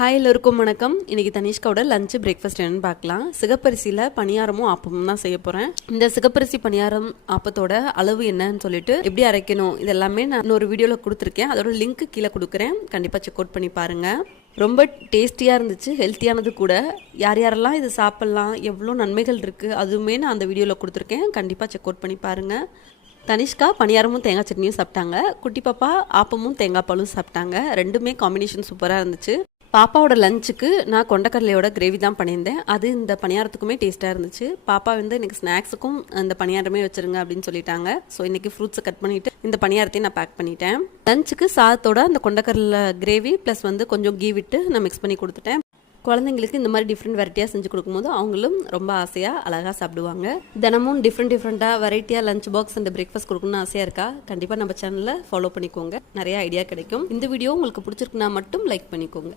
Hi எல்லோருக்கும் வணக்கம். இன்னைக்கு தனிஷ்காவோட லஞ்ச் பிரேக்ஃபாஸ்ட் என்னன்னு பார்க்கலாம். சிகப்பரிசியில் பணியாரமும் ஆப்பமும் தான் செய்ய போகிறேன். இந்த சிகப்பரிசி பணியாரம் ஆப்பத்தோட அளவு என்னன்னு சொல்லிட்டு எப்படி அரைக்கணும் இதெல்லாமே நான் இன்னொரு வீடியோவில் கொடுத்துருக்கேன். அதோட லிங்க் கீழே கொடுக்குறேன். கண்டிப்பாக செக் அவுட் பண்ணி பாருங்கள். ரொம்ப டேஸ்டியாக இருந்துச்சு, ஹெல்த்தியானது கூட. யார் யாரெல்லாம் இது சாப்பிட்லாம், எவ்வளோ நன்மைகள் இருக்குது அதுவுமே நான் அந்த வீடியோவில் கொடுத்துருக்கேன். கண்டிப்பாக செக் அவுட் பண்ணி பாருங்கள். தனிஷ்கா பணியாரமும் தேங்காய் சட்னியும் சாப்பிட்டாங்க. குட்டி பாப்பா ஆப்பமும் தேங்காய் பாலும் சாப்பிட்டாங்க. ரெண்டுமே காம்பினேஷன் சூப்பராக இருந்துச்சு. பாப்பாவோட லஞ்சுக்கு நான் கொண்டக்கடலையோட கிரேவி தான் பண்ணியிருந்தேன். அது இந்த பணியாரத்துக்குமே டேஸ்ட்டாக இருந்துச்சு. பாப்பா வந்து எனக்கு ஸ்நாக்ஸுக்கும் அந்த பணியாரமே வச்சுருங்க அப்படின்னு சொல்லிட்டாங்க. ஸோ இன்றைக்கி ஃப்ரூட்ஸை கட் பண்ணிவிட்டு இந்த பணியாரத்தையும் நான் பேக் பண்ணிட்டேன். லஞ்சுக்கு சாதத்தோட அந்த கொண்டக்கடலை கிரேவி ப்ளஸ் வந்து கொஞ்சம் கீ விட்டு நான் மிக்ஸ் பண்ணி கொடுத்துட்டேன். குழந்தைங்களுக்கு இந்த மாதிரி டிஃப்ரெண்ட் வெரைட்டியாக செஞ்சு கொடுக்கும்போது அவங்களும் ரொம்ப ஆசையாக அழகாக சாப்பிடுவாங்க. தினமும் டிஃப்ரெண்ட்டாக வெரைட்டியாக லஞ்ச் பாக்ஸ் அண்ட் பிரேக்ஃபாஸ்ட் கொடுக்கணும்னு ஆசையாக இருக்கா? கண்டிப்பாக நம்ம சேனலில் ஃபாலோ பண்ணிக்கோங்க. நிறைய ஐடியா கிடைக்கும். இந்த வீடியோ உங்களுக்கு பிடிச்சிருக்குன்னா மட்டும் லைக் பண்ணிக்கோங்க.